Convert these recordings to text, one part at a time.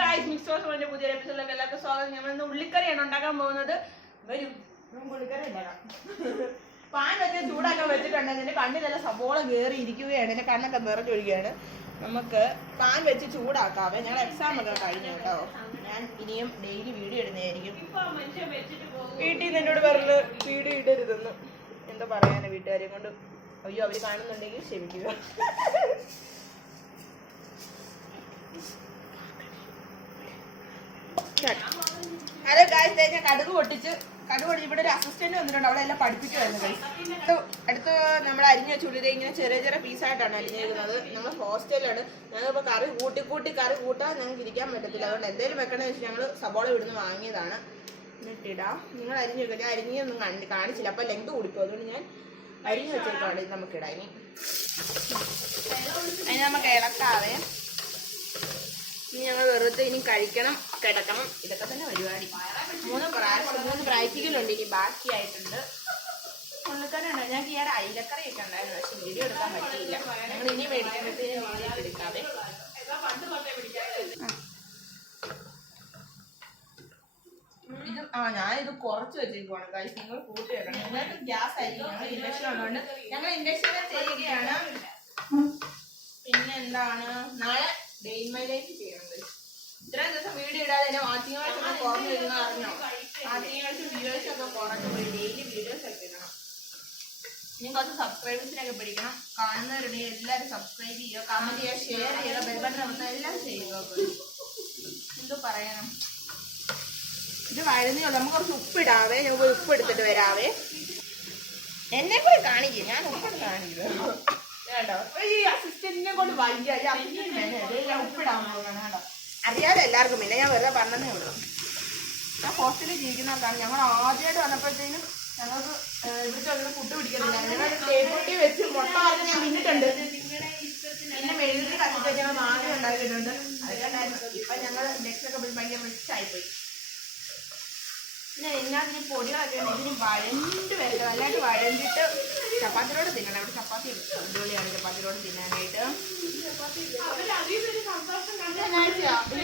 Mix പുതിയ എപ്പിസോഡിലേക്ക് എല്ലാവർക്കും സ്വാഗതം. നമ്മൾ ഇന്ന് ഉള്ളിക്കറിയാണ് ഉണ്ടാക്കാൻ പോകുന്നത്. വരും ഉള്ളിക്കറി ഉണ്ടാക്കാം. പാൻ വെച്ച് ചൂടാക്കാൻ വെച്ചിട്ടുണ്ട്. എന്റെ കണ്ണിലെല്ലാം സവോള കയറി ഇരിക്കുകയാണ്. എന്റെ കണ്ണൊക്കെ നിറഞ്ഞൊഴിക്കുകയാണ്. നമുക്ക് പാൻ വെച്ച് ചൂടാക്കാവേ. ഞങ്ങൾ എക്സാം ഒക്കെ കഴിഞ്ഞു കേട്ടോ. ഞാൻ ഇനിയും ഡെയിലി വീഡിയോ ഇടുന്നതായിരിക്കും. വീട്ടിൽ നിന്ന് എന്നോട് പറഞ്ഞ് വീഡിയോ ഇടരുതെന്ന് എന്താ പറയാനാ വീട്ടുകാരെ കൊണ്ട്. അയ്യോ അവര് കാണുന്നുണ്ടെങ്കിൽ ക്ഷമിക്കുക. ഹലോ ഗായ്സ്, ഞാൻ കടുക് പൊട്ടിച്ച് ഇവിടെ ഒരു അസിസ്റ്റന്റ് വന്നിട്ടുണ്ട്. അവിടെ എല്ലാം പഠിപ്പിക്കുമായിരുന്നു ഗായ്സ്. അടുത്ത് നമ്മൾ അരിഞ്ഞ ചുള്ളിത ഇങ്ങനെ ചെറിയ ചെറിയ പീസായിട്ടാണ് അരിഞ്ഞിരിക്കുന്നത്. നമ്മൾ ഹോസ്റ്റലിലാണ്. ഞങ്ങളിപ്പോൾ കറി കറി കൂട്ടാൻ ഞങ്ങൾക്ക് ഇരിക്കാൻ പറ്റത്തില്ല. അതുകൊണ്ട് എന്തെങ്കിലും വെക്കണമെന്ന് വെച്ചാൽ ഞങ്ങൾ സബോള ഇവിടുന്ന് വാങ്ങിയതാണ്. എന്നിട്ടിടാം. നിങ്ങൾ അരിഞ്ഞു വെക്കുക. ഞാൻ അരിഞ്ഞൊന്നും കാണിച്ചില്ല, അപ്പം ലെങ്ത് കൂടിക്കും. അതുകൊണ്ട് ഞാൻ അരിഞ്ഞു വെച്ചേക്കാണ്. ഇത് നമുക്കിടാം. അതിന് നമുക്ക് ഇളക്കാവേ. ഇനി ഞങ്ങൾ വെറുതെ ഇനി കഴിക്കണം, കിടക്കണം, ഇതൊക്കെ തന്നെ പരിപാടി. 3 പ്രാക്ടിക്കലുണ്ട്. ഇനി ബാക്കിയായിട്ടുണ്ട്. ഉള്ളിക്കറിയുണ്ട്. ഞങ്ങൾക്ക് ഈ അയിലക്കറിയൊക്കെ ഉണ്ടായിരുന്നു, പക്ഷെ വീഡിയോ എടുക്കാൻ പറ്റിയില്ല. ഞങ്ങൾ ഇനി മേടിക്കുമ്പോഴത്തേന് വീഡിയോ എടുക്കാതെ. ഇത് ഞാനിത് കുറച്ച് വെച്ചേക്കുവാണ് ഗൈസ്. നിങ്ങൾ കൂട്ടി വെക്കണം. നിങ്ങൾക്ക് ഗ്യാസ് ആയിരിക്കും. ഞങ്ങൾ ഇൻഡക്ഷൻ ഉള്ളതുകൊണ്ട് ഞങ്ങൾ ഇൻഡക്ഷനിൽ ചെയ്യുകയാണ്. പിന്നെ എന്താണ്, നാളെ ഡേ ഇൻ മൈ ലൈഫ് ചെയ്യണം. ഇത്രയും ദിവസം വീഡിയോ ഇടാതെ തന്നെ വാച്ചിങ്ങാഴ്ചൊക്കെ കുറഞ്ഞു വരുന്ന അറിഞ്ഞോ? വാച്ചിങ്ങാഴ്ച വ്യൂവേഴ്സ് ഒക്കെ കുറഞ്ഞു പോയി. ഡെയിലി വീഡിയോസ് ഒക്കെ ഇടണം. ഇനി കുറച്ച് സബ്സ്ക്രൈബേഴ്സിനൊക്കെ പിടിക്കണം. കാണുന്നവരുണ്ടെങ്കിൽ എല്ലാവരും സബ്സ്ക്രൈബ് ചെയ്യുക, കമന്റ് ചെയ്യുക, ഷെയർ ചെയ്യുക, ബെൽ ബട്ടൺ അമർത്തുക, എല്ലാം ചെയ്യുക. എന്തോ പറയണം. ഇത് വഴുന്നേയുള്ളൂ. നമുക്ക് കുറച്ച് ഉപ്പിടാവേ. നമുക്ക് ഉപ്പ് എടുത്തിട്ട് വരാവേ. എന്നെ കൂടെ കാണിക്കും. ഞാൻ ഉപ്പിട്ട് കാണിക്കുക കേട്ടോ. ഈ അസിസ്റ്റന്റിനെ കൊണ്ട് വൈകിയ ഉപ്പിടാൻ പോകണം കേട്ടോ. അറിയാതെ എല്ലാവർക്കും. പിന്നെ ഞാൻ വെറുതെ പറഞ്ഞതേ ഉള്ളൂ. ഞാൻ ഹോസ്റ്റലിൽ ജീവിക്കുന്നവർക്കാണ്. ഞങ്ങൾ ആദ്യമായിട്ട് വന്നപ്പോഴത്തേനും ഞങ്ങൾക്ക് ഇവിടുത്തെ ഒരു ഫുഡ് പിടിക്കുന്നില്ല. ഞങ്ങൾ ടേബിളിൽ വെച്ച് മുട്ട പറഞ്ഞ് ഞാൻ തിന്നിട്ടുണ്ട്. പിന്നെ മെഴുകിൽ കത്തിട്ട് ഞങ്ങൾ മാങ്ങ ഉണ്ടാക്കിയിട്ടുണ്ട്. അതുകൊണ്ടായിരുന്നു. ഇപ്പം ഞങ്ങൾ നെക്സ്റ്റൊക്കെ ഭയങ്കര റിച്ച് ആയിപ്പോയി. പിന്നെ ഇതിനകത്തിന് പൊടികളൊക്കെ ഉണ്ട്. ഇതിന് വഴണ്ട് വരട്ടെ. നല്ലതായിട്ട് വഴണ്ടിട്ട് ചപ്പാത്തിയോട് തിന്നണം. അവിടെ ചപ്പാത്തി അടിപൊളിയാണ് ചപ്പാത്തിയോട് തിന്നാനായിട്ട്.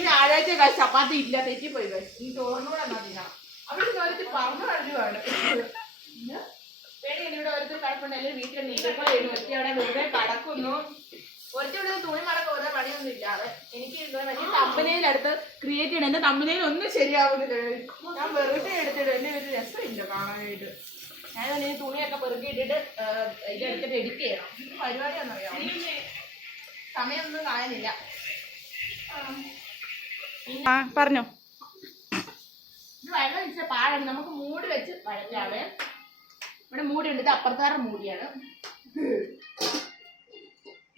ഞായറാഴ്ച ചപ്പാത്തി ഇല്ല, തെറ്റിപ്പോയി. ഈ ചോറിനൂടെ എന്നാ തിന്നാം. അവിടെ ഓരോരുത്തർ പറഞ്ഞു കഴിയുവാണ്. ഇവിടെ ഓരോരുത്തർ കിടപ്പുണ്ട്. എല്ലാവരും വീട്ടിൽ നീക്കപ്പോൾ ഒറ്റ അവിടെ വെറുതെ കടക്കുന്നു. ഒറ്റ തുണി മടക്കം ഓരോ പണിയൊന്നും ഇല്ലാതെ എനിക്ക് വലിയ തമ്പനയിലടുത്ത് ക്രിയേറ്റ് ചെയ്യണം. എന്റെ തമ്പനയിൽ ഒന്നും ശരിയാവുന്നില്ല. ഞാൻ വെറുതെ എടുത്തിട്ട് എന്റെ ഒരു രസമില്ല കാണാനായിട്ട്. ഞാൻ ഈ തുണിയൊക്കെ പെറുക്കിയിട്ടിട്ട് ഇതെടുത്തിട്ട് എഡിറ്റ് ചെയ്യണം. പരിപാടിയാണെന്നറിയാം. സമയമൊന്നും കാണാനില്ല. പറഞ്ഞോ. ഇത് വെള്ളം വെച്ച പാടാണ്. നമുക്ക് മൂടി വെച്ച് വഴറ്റാവേ. ഇവിടെ മൂടി ഉണ്ട്. ഇത് അപ്പുറത്താറ് മൂടിയാണ്.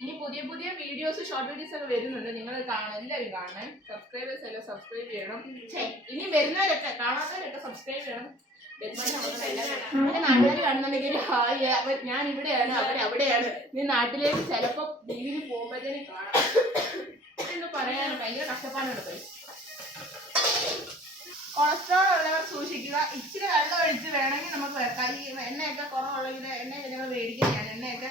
ഇനി പുതിയ പുതിയ വീഡിയോസ്, ഷോർട്ട് വീഡിയോസ് ഒക്കെ വരുന്നുണ്ട്. നിങ്ങൾ എല്ലാവരും കാണണേ. സബ്സ്ക്രൈബേഴ്സ് എല്ലാം സബ്സ്ക്രൈബ് ചെയ്യണം. ഇനി വരുന്നവരൊക്കെ കാണാത്തവരൊക്കെ സബ്സ്ക്രൈബ് ചെയ്യണം. നാട്ടുകാർ കാണുന്നുണ്ടെങ്കിൽ ഞാൻ ഇവിടെയാണ്, അവിടെയാണ്. നീ നാട്ടിലേക്ക് ചിലപ്പോ ഡെയിലി പോകുമ്പോഴത്തേനും കാണാം എന്ന് പറയാൻ ഭയങ്കര കഷ്ടപ്പാടാണ്. കൊളസ്ട്രോൾ ഉള്ളവർ സൂക്ഷിക്കുക. ഇച്ചിരി വെള്ളം ഒഴിച്ച് വേണമെങ്കിൽ നമുക്ക് വെക്കാം. ഈ എണ്ണയൊക്കെ കുറവുള്ളെങ്കിൽ എണ്ണ ഞങ്ങൾ മേടിക്കുന്നതാണ്. എണ്ണയൊക്കെ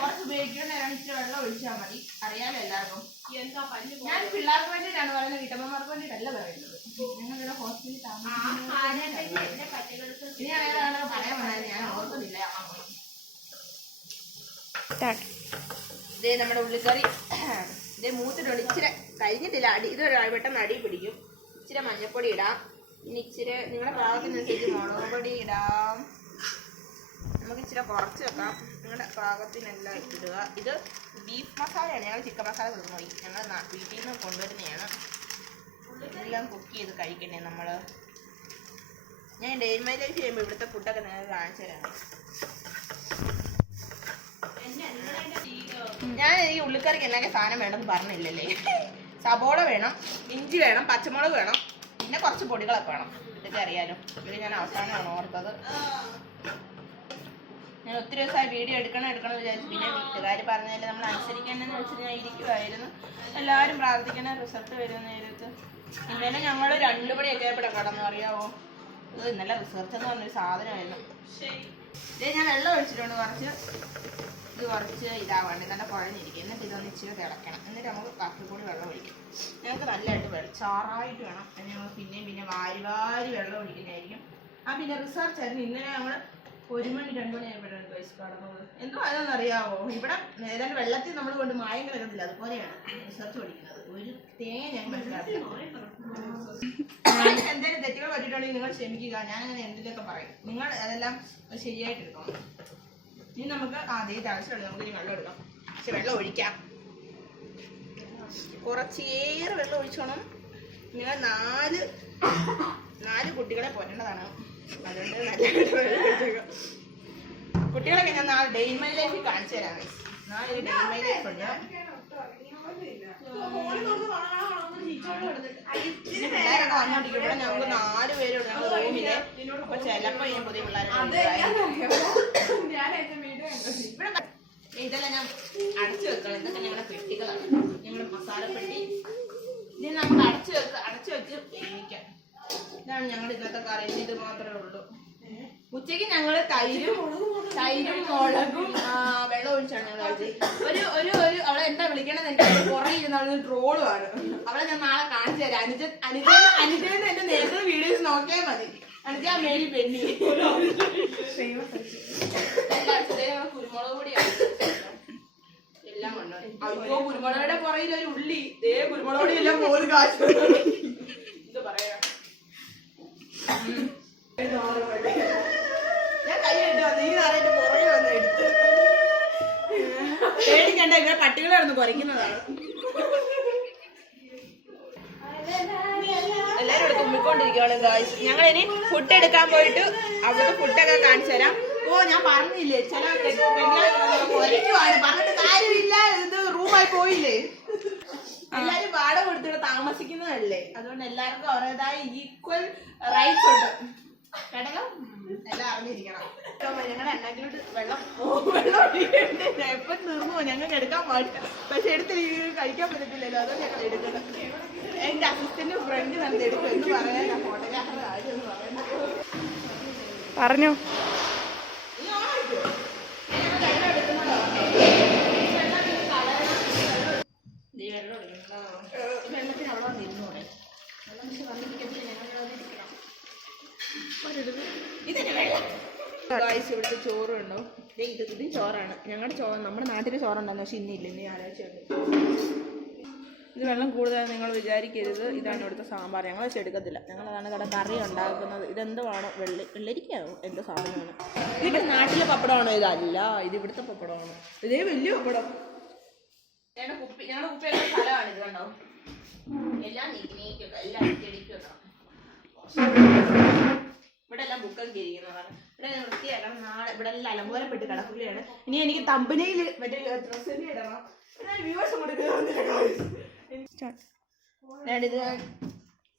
കുറച്ച് ഉപയോഗിക്കുന്നതാണ്. ഇച്ചിരി വെള്ളം ഒഴിച്ചാൽ മതി. അറിയാലോ എല്ലാവർക്കും. ഞാൻ പിള്ളേർക്ക് വേണ്ടിയിട്ടാണ് പറയുന്നത്, വീട്ടമ്മമാർക്ക് വേണ്ടിയിട്ടല്ല പറയുന്നത്. ഞങ്ങളിവിടെ ഹോസ്പിറ്റലിൽ ഇനി അങ്ങനെ പറയാൻ വന്നാലും ഞാൻ ഓർക്കുന്നില്ല. ഇതേ നമ്മുടെ ഉള്ളിക്കറി ഇതേ മൂത്തിട്ടുണ്ട്. ഇച്ചിരി കഴിഞ്ഞിട്ടില്ല. ഇത് പെട്ടെന്ന് അടി പിടിക്കും. ഇച്ചിരി മഞ്ഞപ്പൊടി ഇടാം. ഇനി ഇച്ചിരി നിങ്ങളുടെ പാകത്തിനനുസരിച്ച് മുളക് പൊടി ഇടാം. നമുക്ക് ഇച്ചിരി കുറച്ച് വെക്കാം. നിങ്ങളുടെ പാകത്തിനെല്ലാം ഇടുക. ഇത് ബീഫ് മസാലയാണ്. ഞങ്ങൾ ചിക്കൻ മസാല തിന്നുപോയി. ഞങ്ങൾ വീട്ടിൽ നിന്ന് കൊണ്ടുവരുന്നതാണ്. എല്ലാം കുക്ക് ചെയ്ത് കഴിക്കണേ നമ്മൾ. ഞാൻ ഡേ ഇൻ മൈ ലൈഫ് ചെയ്യുമ്പോൾ ഇവിടുത്തെ ഫുഡൊക്കെ നിങ്ങൾക്ക് കാണിച്ചു തരാം. ഞാൻ ഈ ഉള്ളിക്കറിക്ക് എന്തൊക്കെ സാധനം വേണമെന്ന് പറഞ്ഞില്ലല്ലേ. സബോള വേണം, ഇഞ്ചി വേണം, പച്ചമുളക് വേണം, പിന്നെ കുറച്ച് പൊടികളൊക്കെ വേണം. ഇതൊക്കെ അറിയാലോ. ഇത് ഞാൻ അവസാനമാണ് ഓർത്തത്. ഞാൻ ഒത്തിരി ദിവസമായി വീഡിയോ എടുക്കണം വിചാരിച്ചു. പിന്നെ വീട്ടുകാർ പറഞ്ഞതിൽ നമ്മൾ അനുസരിക്കണമെന്ന് വെച്ചിട്ട് ഞാൻ ഇരിക്കുമായിരുന്നു. എല്ലാവരും പ്രാർത്ഥിക്കണം റിസൾട്ട് വരുന്ന നേരത്ത്. ഇന്നലെ ഞങ്ങൾ 2 മണിയൊക്കെ ഇവിടെ കിടന്നു, അറിയാവോ. ഇത് ഇന്നലെ റിസർച്ച് എന്ന് പറഞ്ഞൊരു സാധനമായിരുന്നു. ഇതേ ഞാൻ വെള്ളം ഒഴിച്ചിട്ടുണ്ട് കുറച്ച്. ഇത് കുറച്ച് ഇതാവാണ്ട് നല്ല കുഴഞ്ഞിരിക്കും. എന്നിട്ട് ഇതൊന്ന് ഇച്ചിരി തിളക്കണം. എന്നിട്ട് നമുക്ക് കാപ്പിപ്പൊടി വെള്ളം ഒഴിക്കും. ഞങ്ങൾക്ക് നല്ലതായിട്ട് ചാറായിട്ട് വേണം. അതിന് ഞങ്ങൾ പിന്നെ വാരി വെള്ളം ഒഴിക്കുന്നതായിരിക്കും. പിന്നെ റിസർച്ച് ആയിരുന്നു. ഇന്നലെ ഞങ്ങൾ 1 മണി 2 മണി ആയപ്പോഴാണ് പൈസ കടന്നത്. എന്തോ അതെന്നറിയാവോ, ഇവിടെ ഏതാണ്ട് വെള്ളത്തിൽ നമ്മൾ കൊണ്ട് മായം കലർന്നില്ല, അതുപോലെയാണ് റിസർച്ച് പഠിക്കുന്നത്. ഒരു തേങ്ങ ഞാൻ മനസ്സിലാക്കില്ല. എന്തെങ്കിലും തെറ്റുകൾ പറ്റിയിട്ടുണ്ടെങ്കിൽ നിങ്ങൾ ക്ഷമിക്കുക. ഞാനങ്ങനെ എന്തിലൊക്കെ പറയും. നിങ്ങൾ അതെല്ലാം ശരിയായിട്ട് എടുക്കണം. ഇനി നമുക്ക് അതേ തളച്ചുള്ളൂ. നമുക്ക് ഇനി വെള്ളം എടുക്കാം. പക്ഷെ വെള്ളം ഒഴിക്കാം, കുറച്ചേറെ വെള്ളം ഒഴിച്ചോണം. നിങ്ങൾ 4 കുട്ടികളെ പോറ്റേണ്ടതാണ്. അതുകൊണ്ട് നല്ലതായിട്ട് വെള്ളം ഒഴിച്ചേക്കാം. കുട്ടികളൊക്കെ ഞാൻ നാളെ ഡേ ഇൻ മൈ ലൈഫിൽ കാണിച്ചു തരാം. നാളെ ഒരു ഡേ ഇൻ മൈ ലൈഫ് ഉണ്ട്. പിള്ളേരൊക്കെ വന്നോണ്ടിരിക്കും. ഇവിടെ ഞങ്ങൾക്ക് 4 പേരുണ്ട് ഞങ്ങൾ റൂമില്. അപ്പൊ ചിലപ്പോ ഞാൻ പുതിയ പിള്ളേരെ ഇതെല്ലാം ഞാൻ അടച്ചു വെക്കണം. ഇതൊക്കെ ഞങ്ങളുടെ പെട്ടികളാണ്, ഞങ്ങളുടെ മസാല പെട്ടി. ഇതിന് നമുക്ക് അടച്ചു വെച്ച് വേവിക്കാം. ഇതാണ് ഞങ്ങളുടെ ഇന്നത്തെ കറി. ഇത് മാത്രമേ ഉള്ളൂ. ഉച്ചയ്ക്ക് ഞങ്ങള് തൈരും മുളകും വെള്ളം ഒഴിച്ചാണ് ഞങ്ങൾ കഴിച്ചത്. ഒരു അവളെ എന്താ വിളിക്കണത്, എന്റെ പുറകെ ഇരുന്ന ട്രോളുമാണ്. അവളെ ഞാൻ നാളെ കാണിച്ചു തരാം. അനുജന്ന് എന്റെ നേരത്തെ വീഡിയോസ് നോക്കിയാൽ മതി. അനുജ മേരി പെണ്ണി കുരുമുളക് പൊടിയാണ് എല്ലാം കൊണ്ട്. അയ്യോ, കുരുമുളകുടെ പുറകിൽ ഒരു ഉള്ളി. കുരുമുളക് പൊടി എല്ലാം പോലും കാശ്. ഇത് പറയാ ഞാൻ കൈ ഇട്ടോ, നീ അറിയിട്ട് പുറകെ വന്ന് എടുത്ത്. പേടിക്കണ്ട, ഇവിടെ പട്ടികളെ ഒന്ന് കുറയ്ക്കുന്നതാണ്. എല്ലാരും ഇവിടെ തുമ്മിക്കൊണ്ടിരിക്കുകയാണ് ഗായ്സ്. ഞങ്ങൾ ഇനി ഫുഡ് എടുക്കാൻ പോയിട്ട് അവിടുത്തെ ഫുഡൊക്കെ കാണിച്ചു തരാം. ഞാൻ പറഞ്ഞില്ലേ, ചില കുറയ്ക്കുവാണ്, പറഞ്ഞിട്ട് കാര്യമില്ല. ഇത് റൂമായി പോയില്ലേ. എല്ലാരും വാടക കൊടുത്തിട്ട് താമസിക്കുന്നതല്ലേ, അതുകൊണ്ട് എല്ലാവർക്കും അവരുടേതായ ഈക്വൽ റൈറ്റ്സ് ഉണ്ട്. കേട്ടല്ലോ, എല്ലാം അറിഞ്ഞിരിക്കണം. ഞങ്ങളുടെ എണ്ണക്കിലോട്ട് വെള്ളം എപ്പം തീർന്നു. ഞങ്ങൾക്ക് എടുക്കാൻ പാടില്ല, പക്ഷെ എടുത്തിരിക്കുന്നത് കഴിക്കാൻ പറ്റത്തില്ലല്ലോ. അതുകൊണ്ട് ഞങ്ങൾ എടുക്കണം. എന്റെ അസിസ്റ്റന്റ് ഫ്രണ്ട് നല്ല എടുക്കും എന്ന് പറയാൻ ഫോട്ടോഗ്രാഫറുടെ കാര്യം എന്ന് പറയുന്നത് പറഞ്ഞു. വെള്ളത്തിന് അവിടെ നിന്നൂടെ, വെള്ളം പക്ഷെ വന്നിരിക്കത്തില്ല. ഞങ്ങൾ ഇവിടുത്തെ ചോറുണ്ടോ? ഇതും ചോറാണ്. ഞങ്ങളുടെ നമ്മുടെ നാട്ടിലെ ചോറുണ്ടെന്ന്, പക്ഷെ ഇന്നില്ല. ഇനി ആലോചിച്ചുണ്ട്. ഇത് വെള്ളം കൂടുതൽ നിങ്ങൾ വിചാരിക്കരുത്. ഇതാണ് ഇവിടുത്തെ സാമ്പാർ. ഞങ്ങൾ വെച്ച് എടുക്കത്തില്ല. ഞങ്ങളതാണ് കട കറി ഉണ്ടാക്കുന്നത്. ഇതെന്തുവാണോ, വെള്ളരിക്കാണോ എന്തോ സാധനമാണ്. ഇതിവിടെ നാട്ടിലെ പപ്പടമാണോ? ഇതല്ല, ഇത് ഇവിടുത്തെ പപ്പടമാണ്. ഇതേ വലിയ പപ്പടം. ഞങ്ങളുടെ കുപ്പിയൊക്കെ സ്ഥലമാണ് ഇത്. കണ്ടോ, എല്ലാം നീക്കിനേക്കൊക്കെ എല്ലാം ചെടിക്ക് വെക്കണം. ഇവിടെ എല്ലാം ബുക്കൊക്കെ ഇരിക്കുന്നതാണ്. ഇവിടെ വൃത്തിയാക്കണം. നാളെ ഇവിടെ എല്ലാം അലങ്കോലപ്പെട്ട് കിടക്കുകയാണ്. ഇനി എനിക്ക് തമ്പനയിൽ മറ്റേ ഡ്രസ്സ് ഇടണം. വ്യൂവേഴ്സ് ഞാനിത്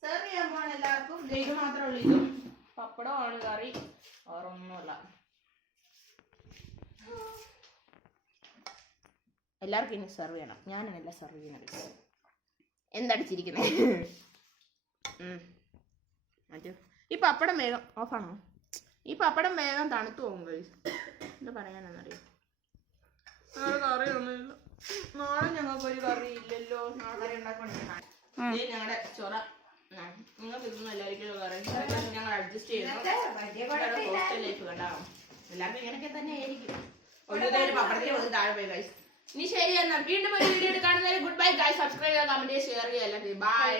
സെർവ് ചെയ്യാൻ പോകണം എല്ലാവർക്കും. ഇത് മാത്രമേ ഉള്ളൂ. ഇതും പപ്പടമാണ് കറി, വേറൊന്നുമല്ല. എല്ലാവർക്കും ഇനി സെർവ് ചെയ്യണം. ഞാനാണെല്ലാം സെർവ് ചെയ്യുന്നത്. എന്തടിച്ചിരിക്കുന്നത് മറ്റേ ഈ പപ്പടം വേഗം ഓഫാണോ? ഈ പപ്പടം വേഗം തണുത്തു പോകും. എന്താ പറയാനെന്നറിയോ, നാളെ കറിയൊന്നുമില്ല. നാളെ ഞങ്ങൾക്കൊരു കറി ഇല്ലല്ലോ. നാളെ കറി ഉണ്ടാക്കിക്കൊണ്ടിരിക്കണം. ഞങ്ങളുടെ ചൊറ നിങ്ങൾക്ക് ഇതൊന്നും എല്ലാവർക്കും കറി ഞങ്ങൾ അഡ്ജസ്റ്റ് ചെയ്യുന്നു. ഹോസ്റ്റൽ ലൈഫ് കണ്ടാവും. എല്ലാവർക്കും ഇങ്ങനെയൊക്കെ തന്നെ ആയിരിക്കും. ഒരു പപ്പടത്തിൽ വന്ന് താഴെ പോയി ഗൈസ്. ഇനി ശരി, എന്നാൽ വീണ്ടും ഒരു വീഡിയോ കാണുന്നവരെ ഗുഡ് ബൈ ഗൈസ്. സബ്സ്ക്രൈബ് ചെയ്യുക, കമന്റ് ചെയ്യുക, ഷെയർ ചെയ്യുക, എല്ലാം ചെയ്യും. ബൈ.